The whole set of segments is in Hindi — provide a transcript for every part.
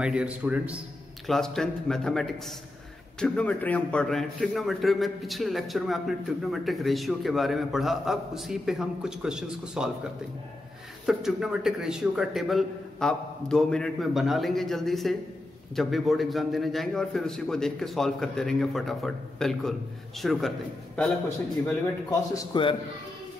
My dear students, class 10th mathematics trigonometry हम पढ़ रहे हैं। ट्रिग्नोमेट्री में पिछले लेक्चर में आपने ट्रिग्नोमेट्रिक रेशियो के बारे में पढ़ा, अब उसी पे हम कुछ क्वेश्चंस को सॉल्व करते हैं। तो ट्रिग्नोमेट्रिक रेशियो का टेबल आप 2 मिनट में बना लेंगे जल्दी से, जब भी बोर्ड एग्जाम देने जाएंगे, और फिर उसी को देख के सॉल्व करते रहेंगे फटाफट। बिल्कुल शुरू करते हैं। पहला question, evaluate cos square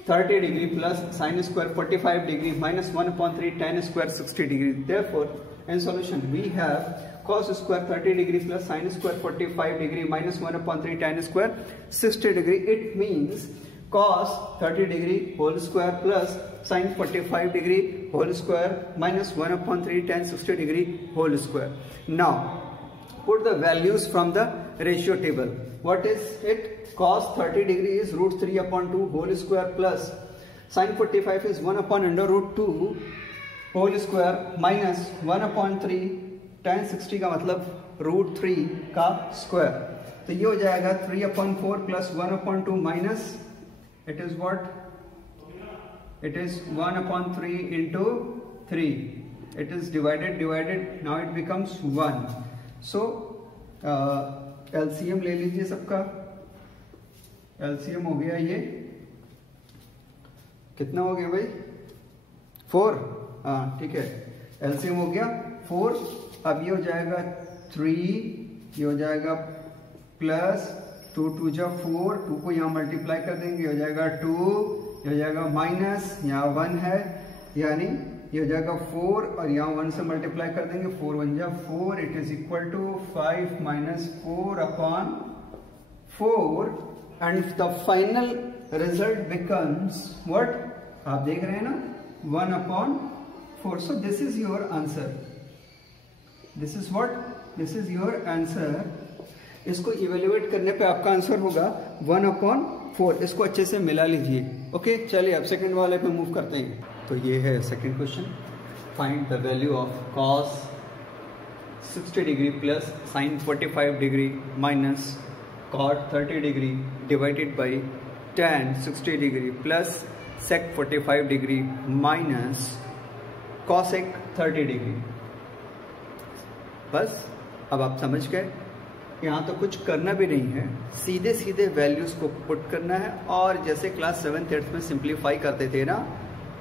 30 degree plus sine square 45 degree minus 1/3 tan square 60 degree. Therefore in solution we have cos square 30 degree plus sin square 45 degree minus 1/3 tan square 60 degree. It means cos 30 degree whole square plus sin 45 degree whole square minus 1/3 tan 60 degree whole square. Now put the values from the ratio table. What is it? Cos 30 degree is √3/2 whole square plus sin 45 is 1/√2 whole square minus 1/3 tan 60 का मतलब √3 का स्क्वायर। तो ये हो जाएगा 3/4 plus 1/2 minus it is what, it is 1/3 into 3, it is divided, now it becomes 1। So LCM ले लीजिए सबका। एलसीएम हो गया, ये कितना हो गया भाई? 4। हाँ ठीक है, एलसीएम हो गया 4। अब ये हो जाएगा 3, ये हो जाएगा प्लस 2 2 जा 4, 2 को यहाँ मल्टीप्लाई कर देंगे, ये हो जाएगा 2, ये हो जाएगा माइनस यहाँ 1 है, यानी ये हो जाएगा 4 और यहाँ 1 से मल्टीप्लाई कर देंगे, 4 1 जा 4, it is equal to 5 minus 4/4 and the final result becomes what? आप देख रहे हैं ना, 1/4। So this is your answer. This is what? This is your answer. इसको इवेल्युएट करने पे आपका आंसर होगा 1/4। इसको अच्छे से मिला लीजिए। ओके, चलिए अब सेकंड वाले पे मूव करते हैं। तो ये है second question, find the value of cos 60 degree plus sin 45 degree minus cot 30 degree divided by tan 60 degree plus sec 45 degree minus cosec 30 degree. बस अब आप समझ गए, यहाँ तो कुछ करना भी नहीं है, सीधे सीधे वैल्यूज़ को पुट करना है और जैसे क्लास 7th 8th में सिंप्लीफाई करते थे ना,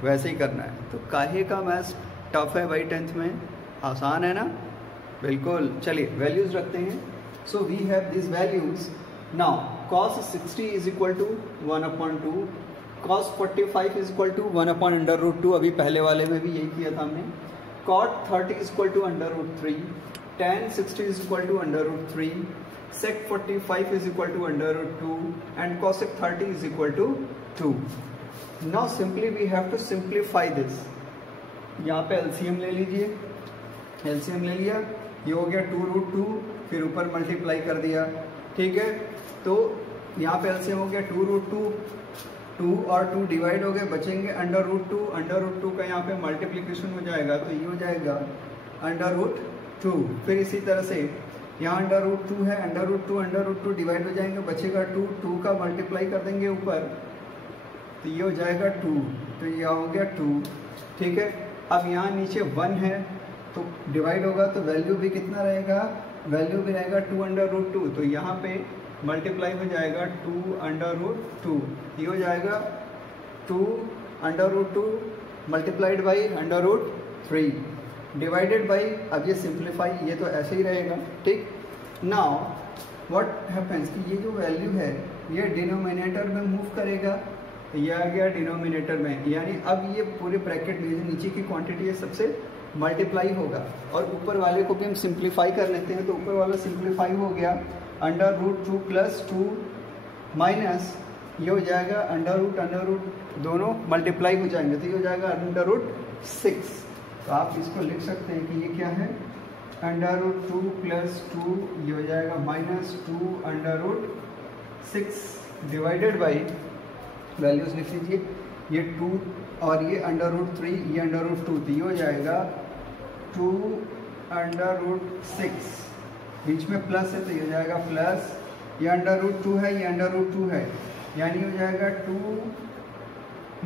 वैसे ही करना है। तो काहे का मैथ्स टफ है भाई 10th में? आसान है ना? बिल्कुल। चलिए वैल्यूज़ रखते हैं। So we have this values now. cos 60 is equal to 1/2, cos 45 is equal to 1/√2, अभी पहले वाले में भी यही किया था हमने। cot 30 is equal to √3, tan 60 is equal to √3, sec 45 is equal to √2 and cosec 30 is equal to 2। Now simply we have to simplify this. यहाँ पे एलसीएम ले लीजिए। एलसीएम ले लिया, ये हो गया 2√2, फिर ऊपर मल्टीप्लाई कर दिया, ठीक है। तो यहाँ पे एलसीएम हो गया 2√2, 2 और 2 डिवाइड हो गए, बचेंगे √2। √2 का यहाँ पे मल्टीप्लिकेशन हो जाएगा, तो ये हो जाएगा √2। फिर इसी तरह से यहाँ √2 है, √2 डिवाइड हो जाएंगे, बचेगा 2, 2 का मल्टीप्लाई कर देंगे ऊपर, तो ये हो जाएगा 2, तो यह हो गया 2, ठीक है। अब यहाँ नीचे 1 है, तो डिवाइड होगा तो वैल्यू भी कितना रहेगा? वैल्यू भी रहेगा 2 √2, तो यहाँ पे मल्टीप्लाई हो जाएगा 2 ये हो जाएगा 2 मल्टीप्लाइड बाई √3 डिवाइडेड बाई, अब ये सिंप्लीफाई, ये तो ऐसे ही रहेगा, ठीक। नाउ व्हाट हैपेंस कि ये जो वैल्यू है ये डिनोमिनेटर में मूव करेगा, तो ये आ गया डिनोमिनेटर में, यानी अब ये पूरे ब्रैकेट में नीचे की क्वांटिटी है सबसे मल्टीप्लाई होगा, और ऊपर वाले को भी हम सिंप्लीफाई कर लेते हैं। तो ऊपर वाला सिंप्लीफाई हो गया √2 प्लस 2 माइनस ये हो जाएगा √, दोनों मल्टीप्लाई हो जाएंगे, तो ये हो जाएगा √6। तो आप इसको लिख सकते हैं कि ये क्या है, √2 प्लस 2, ये हो जाएगा माइनस 2 √6 डिवाइडेड बाई, वैल्यूज लिख लीजिए, ये 2 और ये √3, ये √2, तो ये हो जाएगा 2 √6, बीच में प्लस है तो ये हो जाएगा प्लस, ये √2 है, ये √2 है, यानी हो जाएगा 2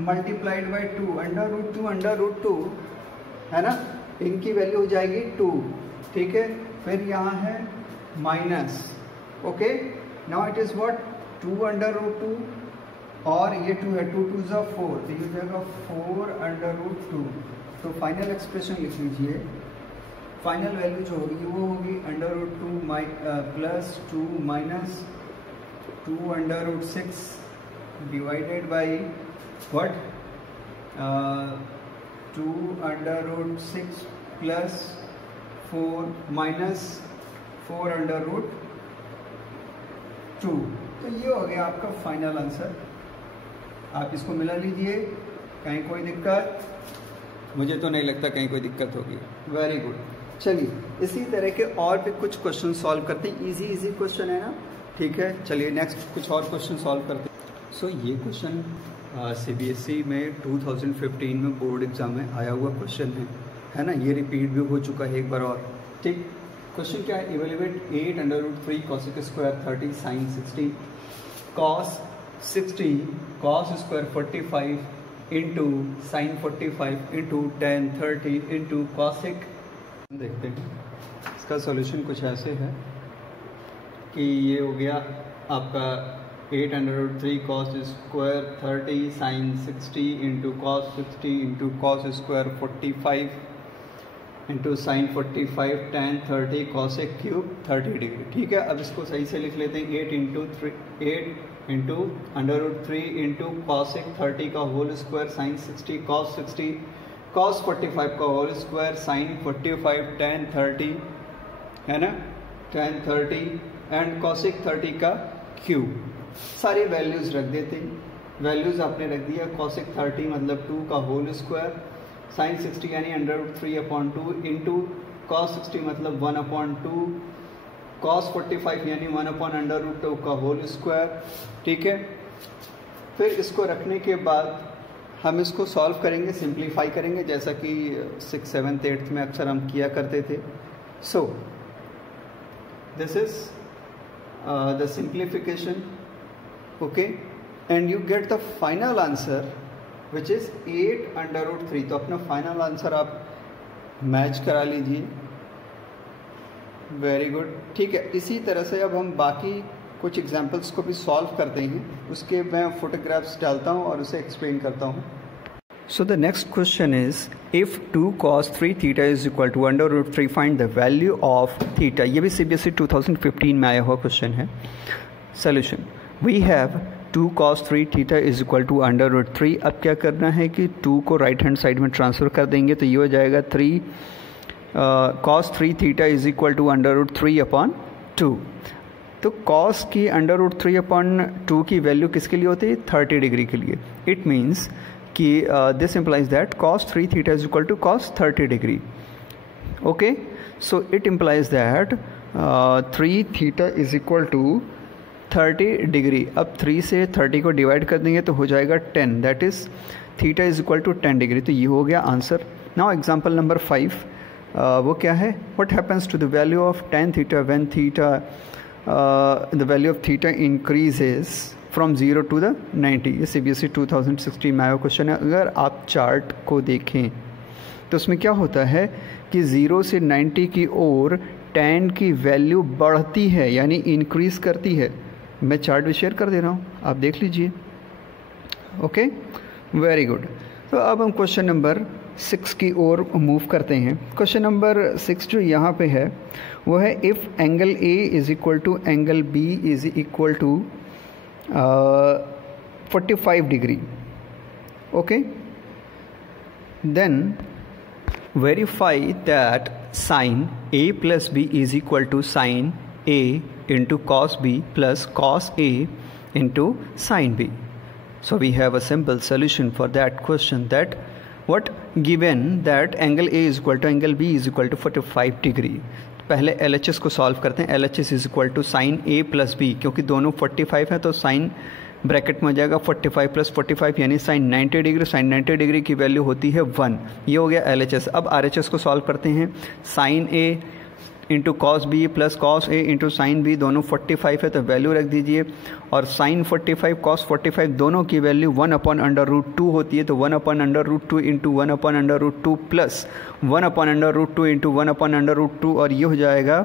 मल्टीप्लाइड बाई 2, √2 है ना, इनकी वैल्यू हो जाएगी 2, ठीक है। फिर यहाँ है minus, okay. Now it is what 2√2 और ये 2 है, 2 2 ज़ा 4, तो ये जाएगा 4√2। तो फाइनल एक्सप्रेशन लिख लीजिए, फाइनल वैल्यू जो होगी वो होगी √2 plus 2 minus 2√6 divided by what 2√6 plus 4 minus 4√2। तो ये हो गया आपका फाइनल आंसर। आप इसको मिला लीजिए। कहीं कोई दिक्कत? मुझे तो नहीं लगता कहीं कोई दिक्कत होगी। Very good. चलिए इसी तरह के और भी कुछ क्वेश्चन सॉल्व करते हैं। इजी क्वेश्चन है ना, ठीक है। चलिए नेक्स्ट कुछ और क्वेश्चन सॉल्व करते हैं। सो ये क्वेश्चन CBSE में 2015 में बोर्ड एग्जाम में आया हुआ क्वेश्चन है ना। ये रिपीट भी हो चुका है एक बार और, ठीक। क्वेश्चन क्या है? Evaluate 8√3 cosec square 30 sin 60 cos 60 cos square 45 into sine 45 into tan 30 into cosec। देखते हैं इसका सॉल्यूशन कुछ ऐसे है कि ये हो गया आपका 8√3 cos square 30 sin 60 into cos 60 into cos square 45 into sine 45 tan 30 cosec cube 30 degree, ठीक है। अब इसको सही से लिख लेते हैं। 8 इंटू √3 इंटू cosec 30 का whole square sine 60 cos 60 cos 45 का होल स्क्वायर साइन 45 tan 30 है ना, tan 30 एंड cosec 30 का क्यूब। सारी वैल्यूज़ रख देते हैं। वैल्यूज़ आपने रख दिया। cosec 30 मतलब 2 का होल स्क्वायर, साइन 60 यानी √3/2 इंटू cos 60 मतलब 1/2, cos 45 यानी 1/√2 का होल स्क्वायर, ठीक है। फिर इसको रखने के बाद हम इसको सॉल्व करेंगे, सिंप्लीफाई करेंगे, जैसा कि 6th 7th 8th में अक्सर हम किया करते थे। So this is the simplification, okay, and you get the final answer which is 8√3। तो अपना फाइनल आंसर आप मैच करा लीजिए। वेरी गुड, ठीक है। इसी तरह से अब हम बाकी कुछ एग्जाम्पल्स को भी सॉल्व करते हैं, उसके मैं फोटोग्राफ्स डालता हूँ और उसे एक्सप्लेन करता हूँ। So the next question is if 2 cos 3 theta is equal to √3 find the value of theta. ये भी CBSE 2015 में आया हुआ क्वेश्चन है। Solution, we have 2 cos 3 theta is equal to √3। अब क्या करना है कि 2 को राइट हैंड साइड में ट्रांसफ़र कर देंगे, तो ये हो जाएगा 3 cos 3 theta is equal to √3/2। तो cos की √3/2 की वैल्यू किसके लिए होती है? 30 डिग्री के लिए। इट मीन्स कि this implies that cos 3 theta is equal to cos 30 degree, okay. So it implies that 3 theta is equal to 30 degree. अब 3 से 30 को डिवाइड कर देंगे तो हो जाएगा 10, that is theta is equal to 10 degree. तो ये हो गया आंसर। नाउ एग्जाम्पल नंबर 5, वो क्या है? What happens to the value of tan theta when theta the value of theta increases from 0 to 90। ये CBSE 2016 में आया क्वेश्चन है। अगर आप चार्ट को देखें तो उसमें क्या होता है कि 0 से 90 की ओर tan की वैल्यू बढ़ती है, यानी इंक्रीज करती है। मैं चार्ट भी शेयर कर दे रहा हूँ, आप देख लीजिए, ओके। Very good. तो अब हम क्वेश्चन नंबर 6 की ओर मूव करते हैं। क्वेश्चन नंबर 6 जो यहाँ पे है वो है if angle A is equal to angle B is equal to 45 degree, okay, then verify that sine A plus B is equal to sine A into cos B plus cos A into sin B. So we have a simple solution for that question, that what given that angle A is equal to angle B is equal to 45 degree. पहले LHS को सॉल्व करते हैं। LHS is equal to sin A plus B, क्योंकि दोनों 45 है तो साइन ब्रैकेट में हो जाएगा 45 प्लस 45 यानी साइन 90 डिग्री। साइन 90 डिग्री की वैल्यू होती है 1। ये हो गया LHS। अब RHS को सॉल्व करते हैं। Sine A into cos B plus cos A into sine B, दोनों 45 है तो वैल्यू रख दीजिए। और साइन 45 कॉस 45 दोनों की वैल्यू 1/√2 होती है, तो 1/√2 इंटू 1/√2 प्लस 1/√2 इंटू 1/√2, और ये हो जाएगा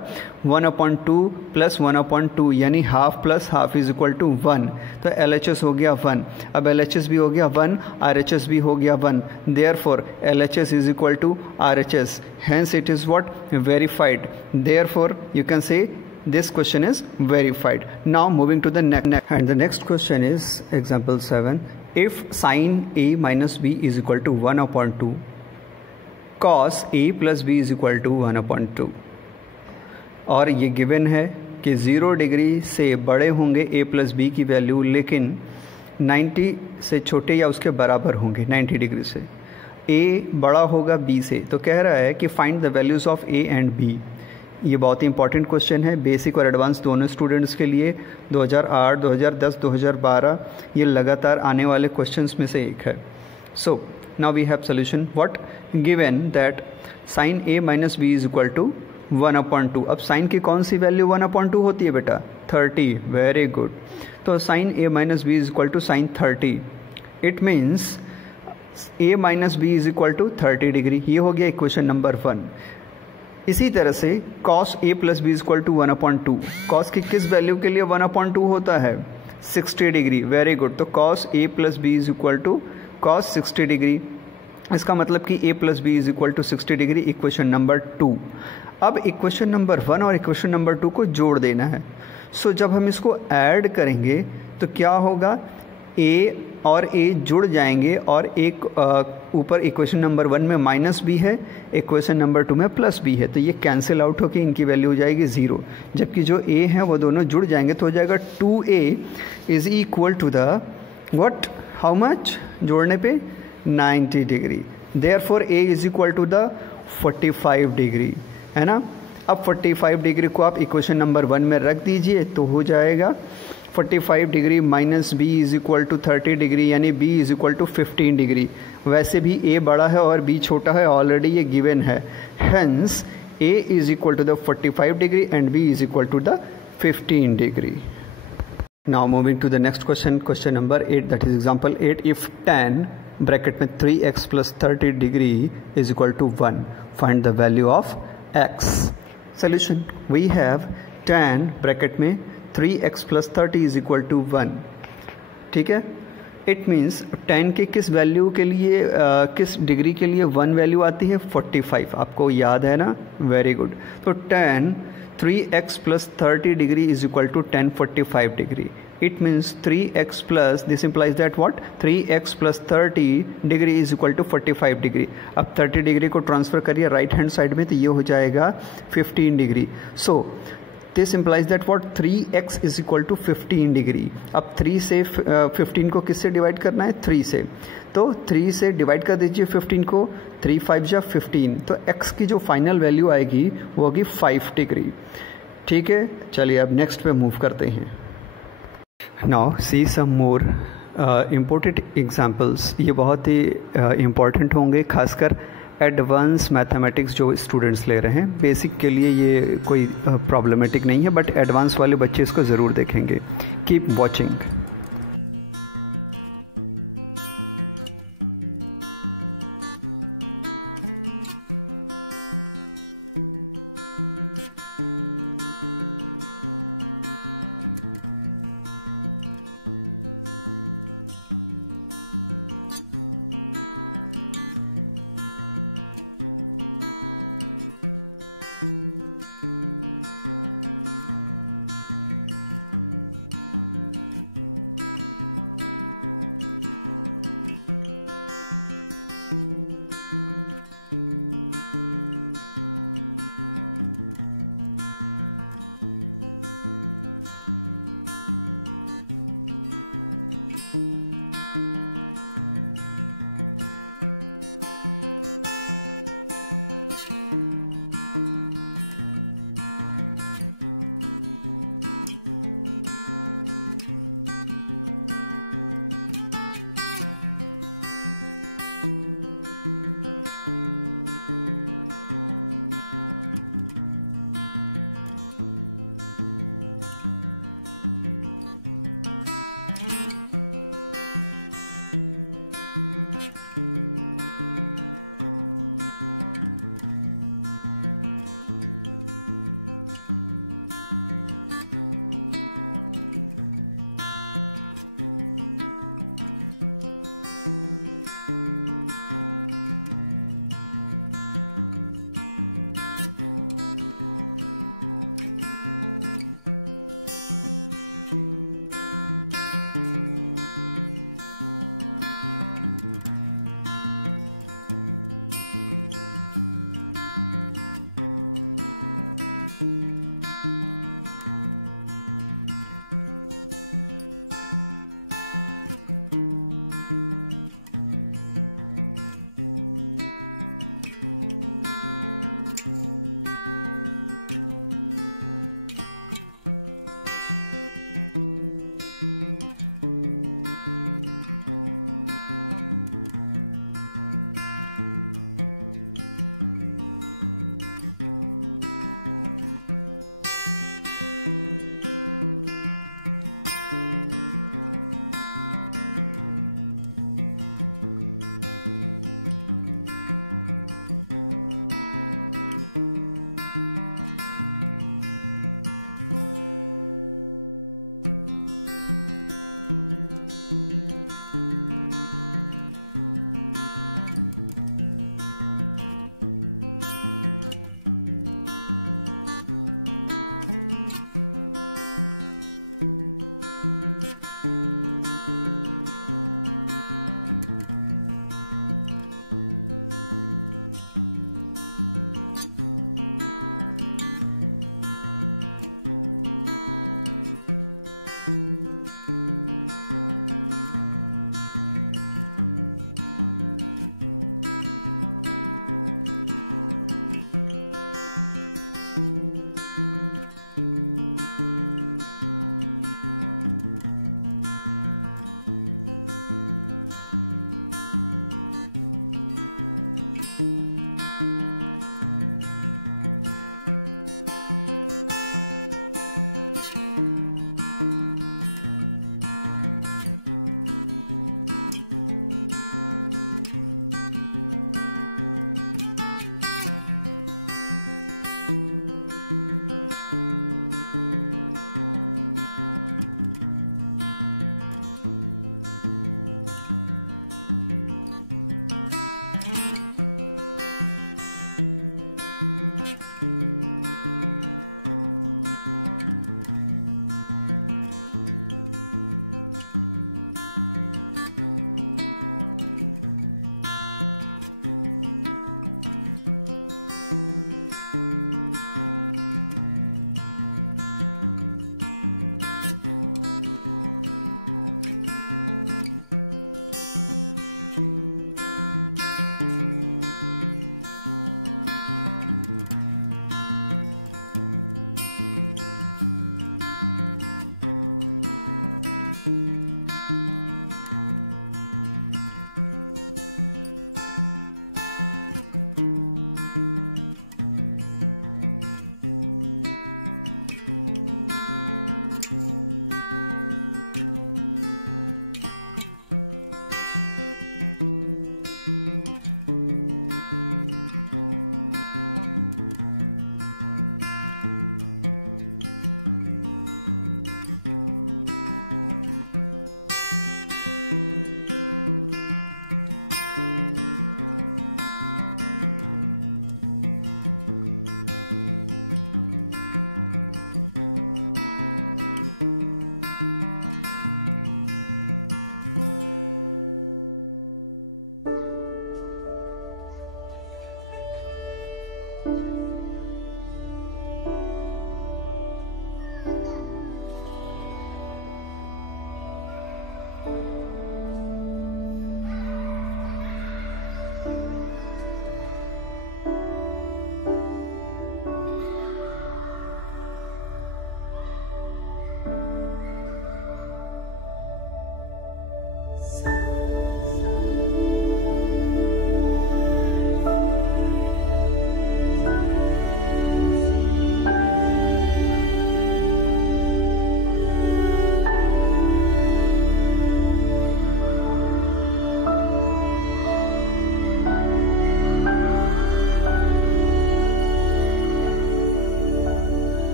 1/2 प्लस 1/2, यानी half plus half is equal to 1। तो LHS हो गया 1। अब LHS भी हो गया 1, RHS भी हो गया 1, therefore LHS is equal to RHS, hence it is what? Verified. Therefore you can say this question is verified. Now moving to the next, and the next question is example 7. If sin a minus b is equal to 1/2, cos a plus b is equal to 1/2, और ये गिवन है कि 0 डिग्री से बड़े होंगे a प्लस b की वैल्यू, लेकिन 90 से छोटे या उसके बराबर होंगे 90 डिग्री से। a बड़ा होगा b से, तो कह रहा है कि find the values of a and b। ये बहुत ही इंपॉर्टेंट क्वेश्चन है, बेसिक और एडवांस दोनों स्टूडेंट्स के लिए। 2008, 2010, 2012 ये लगातार आने वाले क्वेश्चंस में से एक है। So now we have solution. What? Given that sine a minus b is equal to 1/2। अब साइन की कौन सी वैल्यू 1/2 होती है बेटा? 30। Very good. तो sine a minus b is equal to sine 30। It means a minus B is equal to 30 degree. ये हो गया इक्वेशन नंबर 1। इसी तरह से cos a plus B is equal to 1/2। cos की किस वैल्यू के लिए 1/2 होता है? 60 डिग्री। Very good. तो cos a plus B is equal to cos 60 degree. इसका मतलब कि a plus B is equal to 60 degree, equation number 2। अब इक्वेशन नंबर 1 और इक्वेशन नंबर 2 को जोड़ देना है। सो जब हम इसको ऐड करेंगे तो क्या होगा? a और a जुड़ जाएंगे, और एक ऊपर इक्वेशन नंबर 1 में माइनस b है, इक्वेशन नंबर 2 में प्लस b है, तो ये कैंसिल आउट होकर इनकी वैल्यू हो जाएगी 0। जबकि जो a है वो दोनों जुड़ जाएंगे तो हो जाएगा 2a is equal to the what? How much? जोड़ने पे 90 degree. Therefore a is equal to the 45 degree, है ना। अब 45 डिग्री को आप इक्वेशन नंबर 1 में रख दीजिए तो हो जाएगा 45 degree minus b is equal to 30 degree, यानी b is equal to 15 degree. वैसे भी a बड़ा है और b छोटा है, ऑलरेडी ये गिवन है। Hence a is equal to the 45 degree and b is equal to the 15 degree. Now moving to the next question, question number 8, that is example 8। If tan bracket में 3x plus 30 degree is equal to 1, find the value of x। Solution, we have tan bracket में 3x plus 30 is equal to 1। ठीक है। इट मीन्स tan के किस वैल्यू के लिए किस डिग्री के लिए 1 वैल्यू आती है? 45। आपको याद है ना? Very good. तो tan 3x plus 30 degree is equal to tan 45 degree. It means 3x plus, this implies that what? 3x plus 30 degree is equal to 45 degree. अब 30 डिग्री को ट्रांसफर करिए राइट हैंड साइड में, तो ये हो जाएगा 15 degree. So this implies that what? 3x is equal to 15 degree. अब 3 से 15 को किससे डिवाइड करना है? 3 से। तो 3 से डिवाइड कर दीजिए 15 को, 3 5 जा 15। तो x की जो फाइनल वैल्यू आएगी वो होगी 5 डिग्री। ठीक है, चलिए अब नेक्स्ट पे मूव करते हैं। नाउ सी सम मोर इम्पोर्टेंट एग्जाम्पल्स। ये बहुत ही इम्पॉर्टेंट होंगे, खासकर एडवांस मैथमेटिक्स जो स्टूडेंट्स ले रहे हैं। बेसिक के लिए ये कोई प्रॉब्लमेटिक नहीं है, बट एडवांस वाले बच्चे इसको ज़रूर देखेंगे। Keep watching. है।